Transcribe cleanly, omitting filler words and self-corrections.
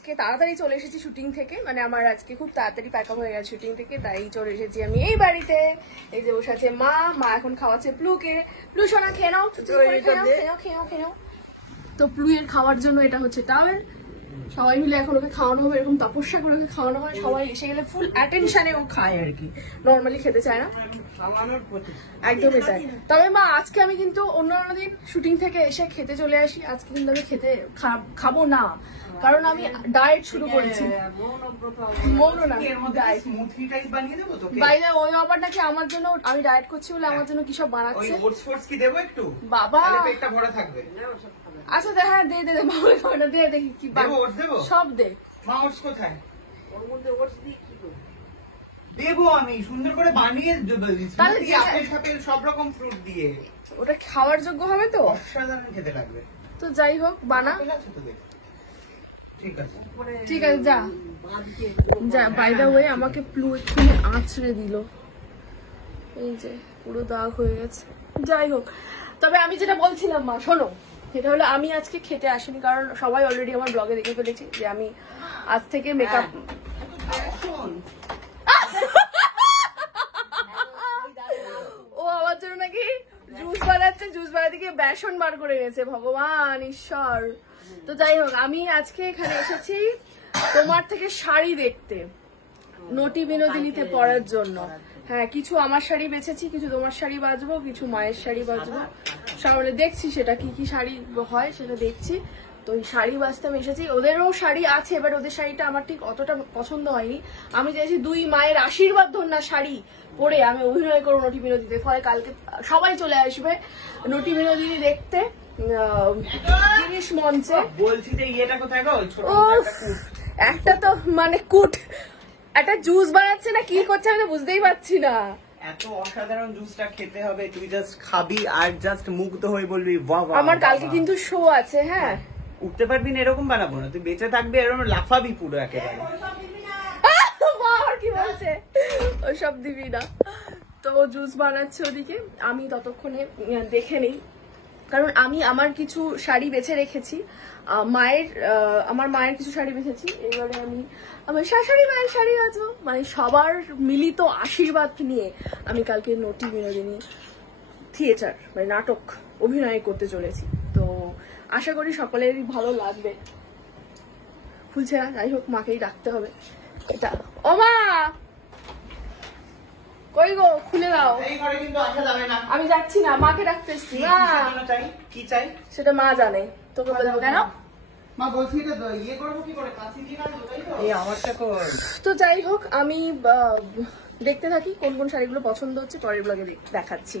আজকে তাড়াতাড়ি চলে এসেছি শুটিং থেকে, মানে আমার আজকে খুব তাড়াতাড়ি প্যাক আপ হয়ে গেছে শুটিং থেকে, তাই চলে এসেছি আমি এই বাড়িতে। এই যে বসে আছে মা এখন খাওয়াচ্ছে প্লুকে। প্লু সোনা খেয়ে নাও, খেয়ে নাও। তো প্লুয়ের খাওয়ার জন্য এটা হচ্ছে টাওয়েল, সবাই মিলে এখন ওকে খাওয়ানো হবে, এরকম তপস্যা করে ওকে খাওয়ানো হয়। সবাই এসে গেলে ফুল অ্যাটেনশনে ও খায় আর কি, নর্মালি খেতে চায় না, একদমই তাই। তবে মা আজকে আমি কিন্তু অন্যান্য দিন শুটিং থেকে এসে খেতে চলে আসি, আজকে কিন্তু আমি খেতে খাবো না, কারণ আমি ডায়েট শুরু করেছি। বাইরে ওই ব্যাপারটা কি আমার জন্য, আমি ডায়েট করছি বলে আমার জন্য কি সব বানাচ্ছে বাবা। আচ্ছা হ্যাঁ দে দে দেখি কি সব দে। দেবো আমি সুন্দর করে বানিয়ে সব রকম ফ্রুট দিয়ে, ওটা খাওয়ার যোগ্য হবে তো, অসাধারণ খেতে লাগবে। তো যাই হোক বানা, ঠিক আছে যা। বাই দ্য ওয়ে আমাকে প্লু এক্ষুনি আঁচড়ে দিল, এই যে পুরো দাগ হয়ে গেছে। যাই হোক, তবে আমি যেটা বলছিলাম মা শোনো, সেটা হলো আমি আজকে খেতে আসিনি, কারণ সবাই অলরেডি আমার ব্লগে দেখে ফেলেছি যে আমি আজ থেকে মেকআপ। ও আমার জন্য নাকি জুস বানাচ্ছে, জুস বানাতে গিয়ে বেসন বার করে গেছে, ভগবান ঈশ্বর। তো যাই হোক, আমি আজকে এখানে এসেছি তোমার থেকে শাড়ি দেখতে, নটি বিনোদিনীতে পরার জন্য। হ্যাঁ, কিছু আমার শাড়ি বেছেছি, কিছু তোমার শাড়ি বাজবো, কিছু মায়ের শাড়ি বাজবো, সামনে দেখছি সেটা কি কি শাড়ি হয় সেটা দেখছি। তো ওই শাড়ি বাজতে আমি এসেছি, ওদেরও শাড়ি আছে, এবার ওদের শাড়িটা আমার ঠিক অতটা পছন্দ হয়নি। আমি চাইছি দুই মায়ের আশীর্বাদ ধন্যা শাড়ি পরে আমি অভিনয় করবো নটি বিনোদিনীতে, ফলে কালকে সবাই চলে আসবে নটি বিনোদিনী দেখতে জিনিস মঞ্চে। বলছি যে ইয়েটা কোথায় গো, একটা তো মানে কুট একটা জুস বানাচ্ছে না কি করছে আমি তো বুঝতেই পারছি না। এত অসাধারণ জুসটা খেতে হবে, তুই জাস্ট খাবি আর জাস্ট মুগ্ধ হয়ে বলবি বাহ বাহ। আমার কালকে কিন্তু শো আছে। হ্যাঁ, উঠতে পারবি না এরকম বানাবো না, তুই বেঁচে থাকবি এরকম লাফাবি পুরো একেবারে। কি বলছে ওসব দিবি না। তো জুস বানাচ্ছে ওদিকে, আমি ততক্ষণে দেখে নেই, কারণ আমি আমার কিছু শাড়ি বেছে রেখেছি, আমার মায়ের কিছু শাড়ি বেছেছি। এবারে আমি আমার শাশুড়ি মায়ের শাড়ি বাজবো, মানে সবার মিলিত আশীর্বাদ নিয়ে আমি কালকে নটি বিনোদিনী থিয়েটার মানে নাটক অভিনয় করতে চলেছি। তো আশা করি সকলেরই ভালো লাগবে। খুলছে না, যাই হোক মাকেই ডাকতে হবে এটা। ও মা কই গো, খুলে দাও। আমি যাচ্ছি না, মাকে ডাকতে এসছি। কি চাই সেটা মা জানে, তোকে বলবো কেন? তো যাই হোক, আমি দেখতে থাকি কোন কোন শাড়িগুলো পছন্দ হচ্ছে, পরের ব্লগে দেখাচ্ছি।